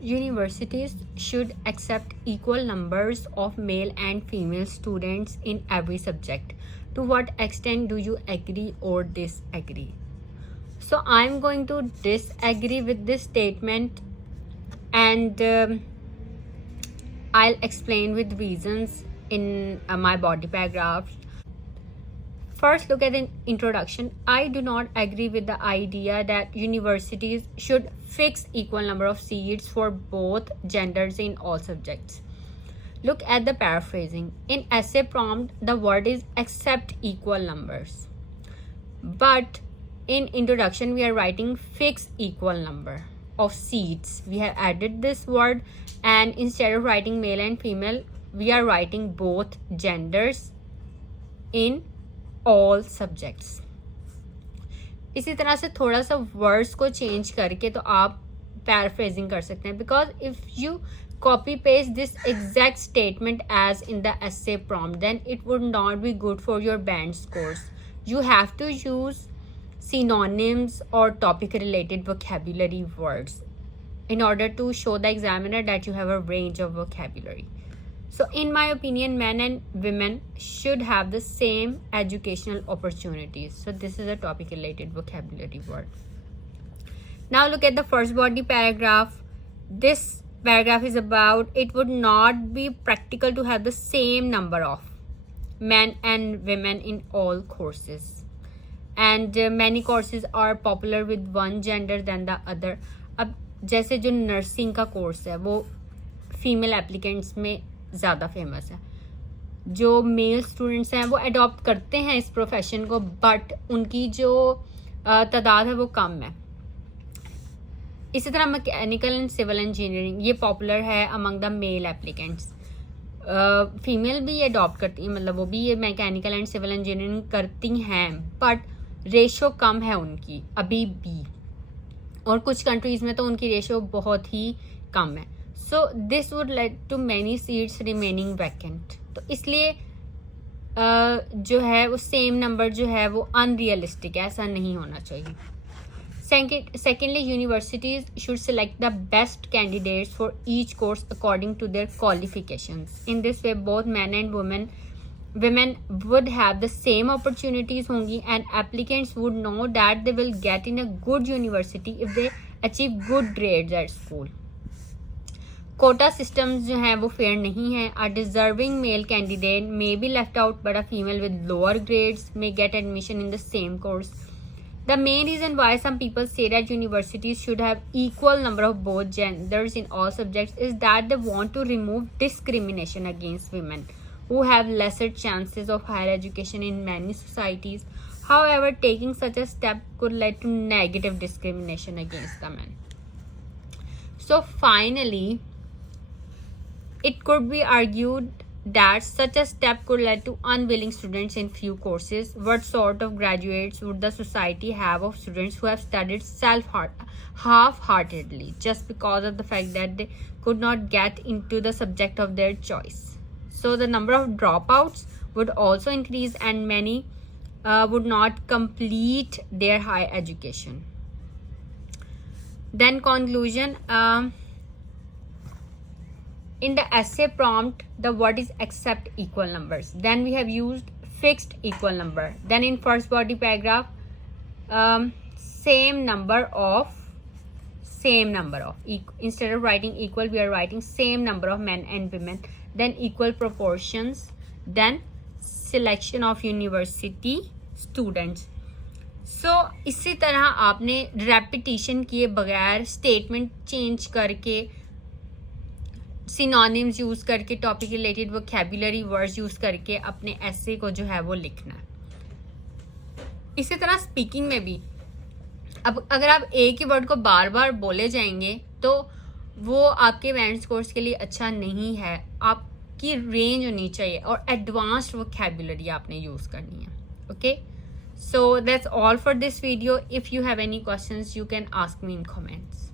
Universities should accept equal numbers of male and female students in every subject. To what extent do you agree or disagree? So I'm going to disagree with this statement, and I'll explain with reasons in my body paragraph. First, look at the introduction. I do not agree with the idea that universities should fix equal number of seats for both genders in all subjects. Look at the paraphrasing. In essay prompt, the word is accept equal numbers. But in introduction, we are writing fix equal number of seats. We have added this word, and instead of writing male and female, we are writing both genders in all subjects. इसी तरह से थोड़ा सा words को change करके तो आप paraphrasing कर सकते हैं, because if you copy paste this exact statement as in the essay prompt, then it would not be good for your band scores. You have to use synonyms or topic related vocabulary words in order to show the examiner that you have a range of vocabulary. So in my opinion, men and women should have the same educational opportunities. So this is a topic related vocabulary word. Now look at the first body paragraph. This paragraph is about it would not be practical to have the same number of men and women in all courses, and many courses are popular with one gender than the other. अब जैसे जो nursing का course है वो female applicants में ज़्यादा famous है, जो मेल स्टूडेंट्स हैं वो अडॉप्ट करते हैं इस प्रोफेशन को, बट उनकी जो तादाद है वो कम है. इसी तरह मैकेनिकल एंड सिविल इंजीनियरिंग ये पॉपुलर है among the male applicants. Female भी ये अडॉप्ट करती हैं, मतलब वो भी ये मैकेनिकल एंड सिविल इंजीनियरिंग करती हैं, बट रेशो कम है उनकी अभी भी, और कुछ कंट्रीज़ में तो उनकी रेशो बहुत ही कम है. So this would lead to many seats remaining vacant. तो इसलिए जो है वो सेम नंबर जो है वो अनरियलिस्टिक है, ऐसा नहीं होना चाहिए. Secondly, universities should select the best candidates for each course according to their qualifications. In this way, both men and women would have the same opportunities होंगी, and applicants would know that they will get in a good university if they achieve good grades at school. Quota systems जो हैं वो fair नहीं हैं. A deserving male candidate may be left out, but a female with lower grades may get admission in the same course. The main reason why some people say that universities should have equal number of both genders in all subjects is that they want to remove discrimination against women who have lesser chances of higher education in many societies. However, taking such a step could lead to negative discrimination against the men. So finally, it could be argued that such a step could lead to unwilling students in few courses. What sort of graduates would the society have of students who have studied half-heartedly just because of the fact that they could not get into the subject of their choice? So the number of dropouts would also increase, and many would not complete their higher education. Then conclusion. In the essay prompt, the word is accept equal numbers. Then we have used fixed equal number. Then in first body paragraph, same number of. Instead of writing equal, we are writing same number of men and women. Then equal proportions. Then selection of university students. So इसी तरह आपने repetition किए बगैर, statement change करके, synonyms use करके, topic related vocabulary words use करके अपने ऐसे को जो है वो लिखना है. इसी तरह स्पीकिंग में भी अब अगर आप एक ही वर्ड को बार बार बोले जाएंगे तो वो आपके बैंड कोर्स के लिए अच्छा नहीं है. आपकी रेंज होनी चाहिए और एडवांस्ड वोकैबुलरी आपने यूज़ करनी है. Okay, so that's all for this video. If you have any questions you can ask me in comments.